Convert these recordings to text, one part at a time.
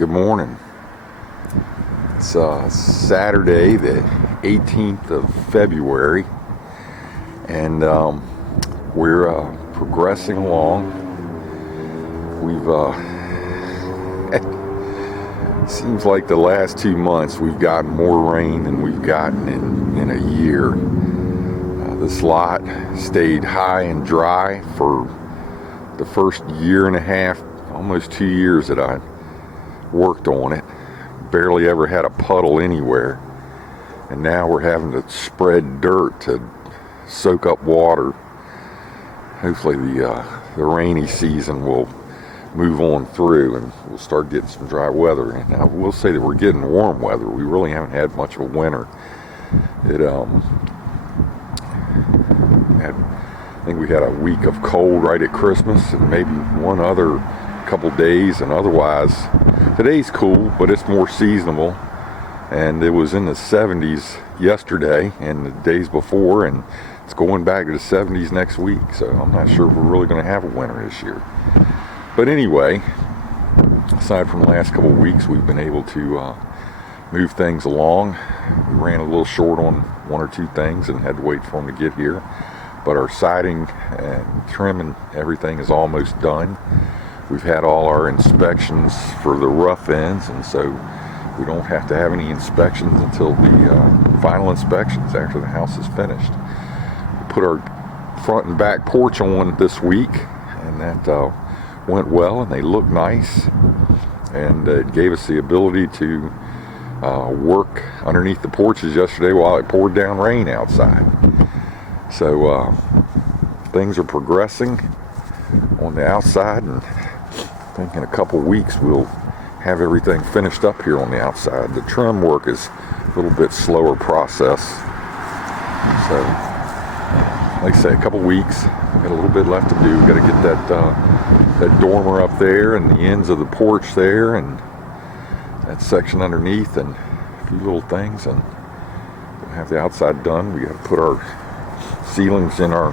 Good morning. It's Saturday, the 18th of February, and we're progressing along. It seems like the last 2 months we've gotten more rain than we've gotten in a year. This lot stayed high and dry for the first year and a half, almost 2 years that I worked on it. Barely ever had a puddle anywhere, and now we're having to spread dirt to soak up water. Hopefully the rainy season will move on through and we'll start getting some dry weather. And I will say that we're getting warm weather. We really haven't had much of a winter. I think we had a week of cold right at Christmas and maybe one other couple days, and otherwise today's cool, but it's more seasonable, and it was in the 70s yesterday and the days before, and it's going back to the 70s next week, so I'm not sure if we're really going to have a winter this year. But anyway, aside from the last couple of weeks, we've been able to move things along. We ran a little short on one or two things and had to wait for them to get here, but our siding and trim and everything is almost done. We've had all our inspections for the rough ends, and so we don't have to have any inspections until the final inspections after the house is finished. We put our front and back porch on this week, and that went well, and they look nice, and it gave us the ability to work underneath the porches yesterday while it poured down rain outside. So things are progressing on the outside, and I think in a couple weeks we'll have everything finished up here on the outside. The trim work is a little bit slower process, so like I say, a couple weeks. Got a little bit left to do. Got to get that dormer up there and the ends of the porch there and that section underneath and a few little things, and we'll have the outside done. We got to put our ceilings in our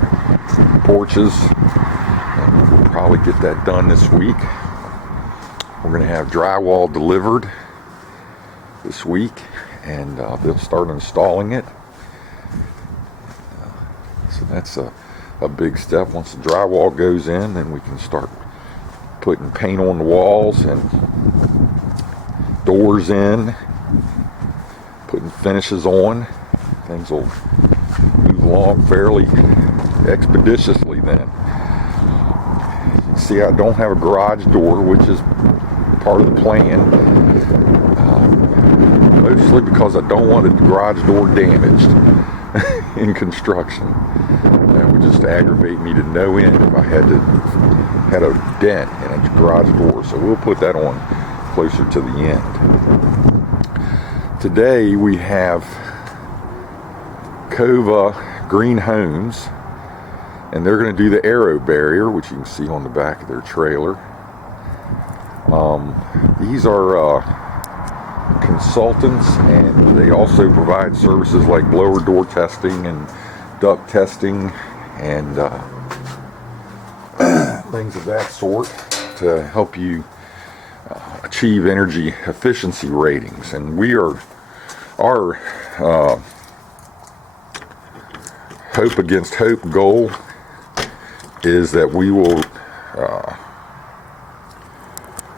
porches, and we'll probably get that done this week. We're going to have drywall delivered this week, and they'll start installing it. So that's a big step. Once the drywall goes in, then we can start putting paint on the walls and doors in, putting finishes on. Things will move along fairly expeditiously then. You see, I don't have a garage door, which is part of the plan, mostly because I don't want the garage door damaged in construction. That would just aggravate me to no end if I had a dent in a garage door. So we'll put that on closer to the end. Today we have Cova Green Homes, and they're going to do the aero barrier, which you can see on the back of their trailer. These are consultants, and they also provide services like blower door testing and duct testing and things of that sort to help you achieve energy efficiency ratings. And our hope against hope goal is that we will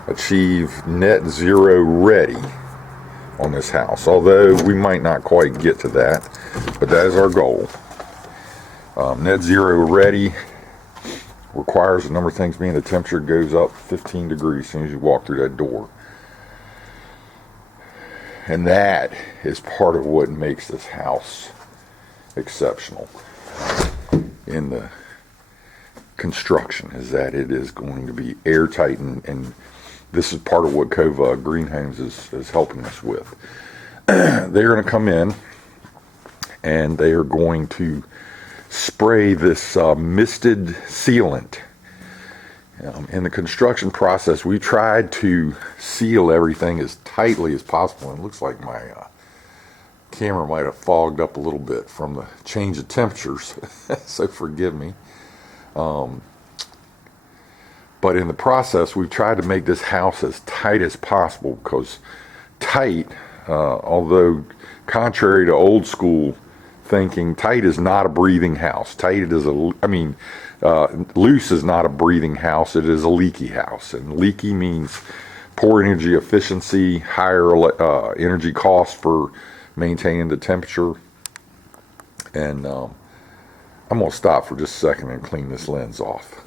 achieve net zero ready on this house, although we might not quite get to that, but that is our goal. Net zero ready requires a number of things, being the temperature goes up 15 degrees as soon as you walk through that door, and that is part of what makes this house exceptional in the construction, is that it is going to be airtight, and this is part of what Cova Green Homes is helping us with. They're going to come in and they are going to spray this misted sealant. In the construction process, we tried to seal everything as tightly as possible. It looks like my camera might have fogged up a little bit from the change of temperatures, so forgive me. But in the process, we've tried to make this house as tight as possible, because tight, although contrary to old school thinking, tight is not a breathing house. Tight is loose is not a breathing house. It is a leaky house. And leaky means poor energy efficiency, higher energy cost for maintaining the temperature. And I'm going to stop for just a second and clean this lens off.